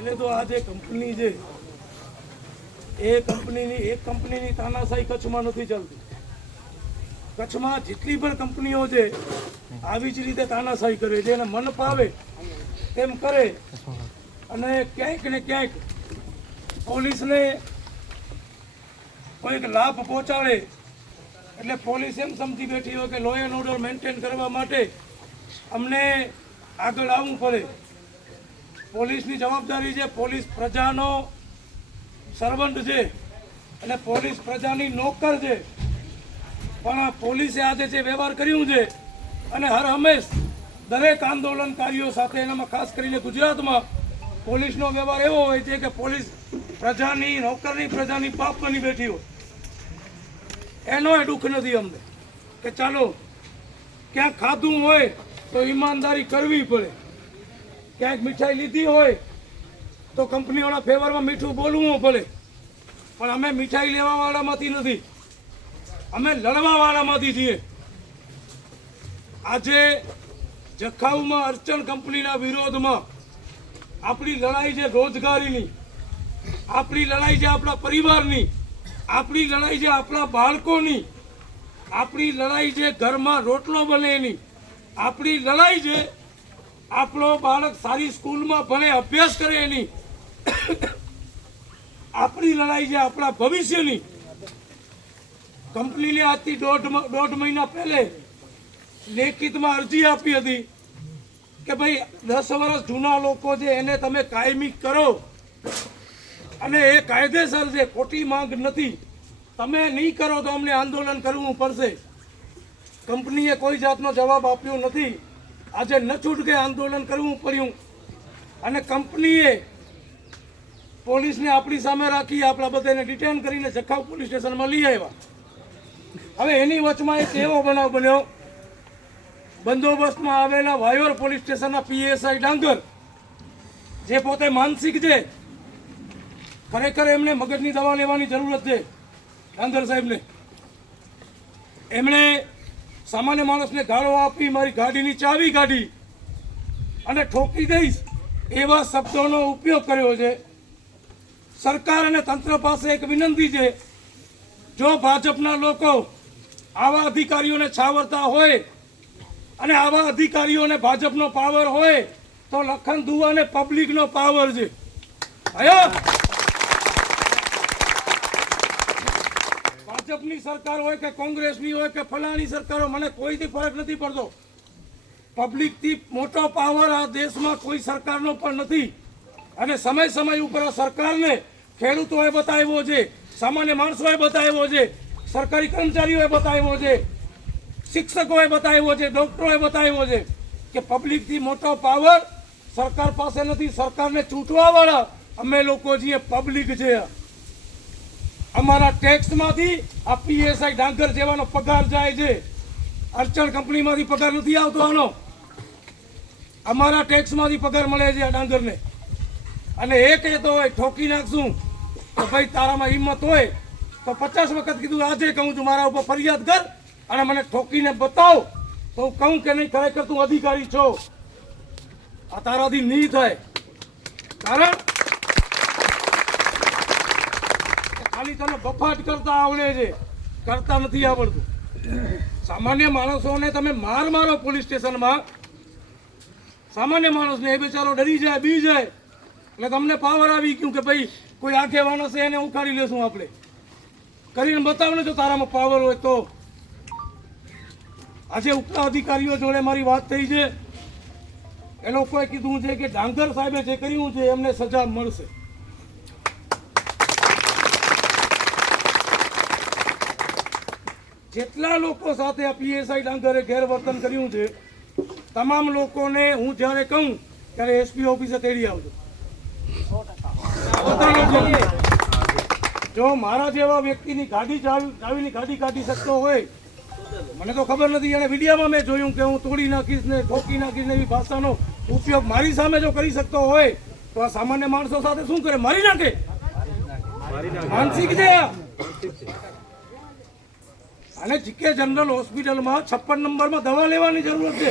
એટલે તો આ જે કંપની છે એ કંપનીની એક કંપનીની તાનાશાહી કચ્છમાં નથી ચાલતી. કચ્છમાં જેટલી પણ કંપનીઓ છે આવી જ રીતે તાનાશાહી કરે છે, એને મન ફાવે તેમ કરે અને ક્યાંક ને ક્યાંક પોલીસને કોઈક લાભ પહોંચાડે એટલે પોલીસ એમ સમજી બેઠી હોય કે લો એન્ડ ઓર્ડર મેન્ટેન કરવા માટે અમને આગળ આવવું પડે. પોલીસની જવાબદારી છે, પોલીસ પ્રજાનો સર્વન્ટ છે અને પોલીસ પ્રજાની નોકર છે. પણ આ પોલીસે આજે જે વ્યવહાર કર્યું છે અને હર હંમેશ દરેક આંદોલનકારીઓ સાથે, એનામાં ખાસ કરીને ગુજરાતમાં પોલીસનો વ્યવહાર એવો હોય છે કે પોલીસ પ્રજાની નોકરની, પ્રજાની બાપ બની બેઠી હોય. એનો દુઃખ નથી અમને કે ચાલો ક્યાંક ખાધું હોય તો ઈમાનદારી કરવી પડે, ક્યાંક મીઠાઈ લીધી હોય તો કંપનીઓના ફેવરમાં મીઠું બોલવું પડે. પણ અમે મીઠાઈ લેવાવાળામાંથી નથી, અમે લડવાવાળામાંથી છીએ. આજે જખાઉમાં અર્ચન કંપનીના વિરોધમાં આપણી લડાઈ છે રોજગારીની, આપણી લડાઈ છે આપણા પરિવારની, આપણી લડાઈ છે આપણા બાળકોની, આપણી લડાઈ છે ઘરમાં રોટલો બને એની, આપણી લડાઈ છે આપણો બાળક સારી સ્કૂલમાં ભણે, અભ્યાસ કરે એની, આપણી લડાઈ છે આપણા ભવિષ્યની. કંપનીને આજથી દોઢ મહિના પહેલે લેખિતમાં અરજી આપી હતી કે ભાઈ 10 વર્ષ જૂના લોકો છે એને તમે કાયમી કરો અને એ કાયદેસર છે, ખોટી માંગ નથી. તમે નહીં કરો તો અમને આંદોલન કરવું પડશે. કંપનીએ કોઈ જાતનો જવાબ આપ્યો નથી. આજે ન છૂટકે આંદોલન કરવું પડ્યું અને કંપનીએ પોલીસને આપણી સામે રાખી, આપણા બધાને ડિટેન કરીને જખાઉ પોલીસ સ્ટેશનમાં લઈ આવ્યા. હવે એની વચમાં એક એવો બનાવ બન્યો, બંદોબસ્તમાં આવેલા વાયોર પોલીસ સ્ટેશનના PSI ડાંગર, જે પોતે માનસિક છે, ખરેખર એમને મગજની દવા લેવાની જરૂરત છે ડાંગર સાહેબને. એમણે સામાન્ય માણસને ગાળો આપી, મારી ગાડીની ચાવી કાઢી અને ઠોકી દઈશ એવા શબ્દોનો ઉપયોગ કર્યો છે. સરકાર અને તંત્ર પાસે એક વિનંતી છે, જો ભાજપના લોકો આવા અધિકારીઓને છાવરતા હોય અને આવા અધિકારીઓને ભાજપનો પાવર હોય તો લખન દુવાને પબ્લિકનો પાવર છે. ભાજપની સરકાર હોય કે કોંગ્રેસની હોય કે ફલાણી સરકારો, મને કોઈથી ફરક નથી પડતો. પબ્લિકથી મોટો પાવર આ દેશમાં કોઈ સરકારનો પણ નથી. અને સમય ઉપર આ સરકારને ખેડૂતોએ બતાવ્યો છે, સામાન્ય માણસોએ બતાવ્યો છે, સરકારી કર્મચારીઓએ બતાવ્યો છે, શિક્ષકોએ બતાવ્યો છે, ડોક્ટરોએ બતાવ્યો છે કે પબ્લિકથી મોટો પાવર સરકાર પાસે નથી. સરકારને ચૂંટવાવાળા અમે લોકો છીએ, પબ્લિક છે. અમારા ટેક્સમાંથી આ PSI ડાંગર જેવાનો પગાર જાય છે. અર્ચણ કંપનીમાંથી પગાર નથી આવતો આનો, અમારા ટેક્સમાંથી પગાર મળે છે આ ડાંગરને. અને એ કહેતો હોય ઠોકી નાખશું તો ભાઈ તારામાં હિંમત હોય તો 50 વખત કીધું, આજે કહું છું મારા ઉપર ફરિયાદ કર અને મને ઠોકીને બતાવ તો હું કહું કે નહીં ખરેખર તું અધિકારી છો. આ તારાથી નહીં થાય, કારણ ખાલી તને બફાટ કરતા આવડે છે, કરતા નથી આવડતું. સામાન્ય માણસોને તમે મારો પોલીસ સ્ટેશનમાં, સામાન્ય માણસને એ બેચારો ડરી જાય, બી જાય એટલે તમને પાવર આવી ગયું કે ભાઈ કોઈ આગેવાનો છે એને ઉખાડી લેશું આપણે. કરીને બતાવને જો તારામાં પાવર હોય તો. આજે ઉપલા અધિકારીઓ જોડે મારી વાત થઈ છે, એ લોકોએ કીધું છે કે ડાંગર સાહેબે જે કર્યું છે એમને સજા મળશે. જેટલા લોકો સાથે આ PSI ડાંગરે ગેરવર્તન કર્યું છે, તમામ લોકોને હું જ્યારે કહું ત્યારે SP ઓફિસે તેડી આવજો. જો મારા જેવા વ્યક્તિની ગાડી ચાવીની ગાડી કાઢી શકતો હોય, મને તો ખબર નથી, અને વિડીયોમાં મેં જોયું કે હું તોડી નાખીશ ને ઠોકી નાખીશ ને એવી ભાષાનો ઉપયોગ મારી સામે જો કરી શકતો હોય તો આ સામાન્ય માણસો સાથે શું કરે? મારી નાખે. માનસિક છે. અને જીકે જનરલ હોસ્પિટલમાં 56 નંબરમાં દવા લેવાની જરૂર છે.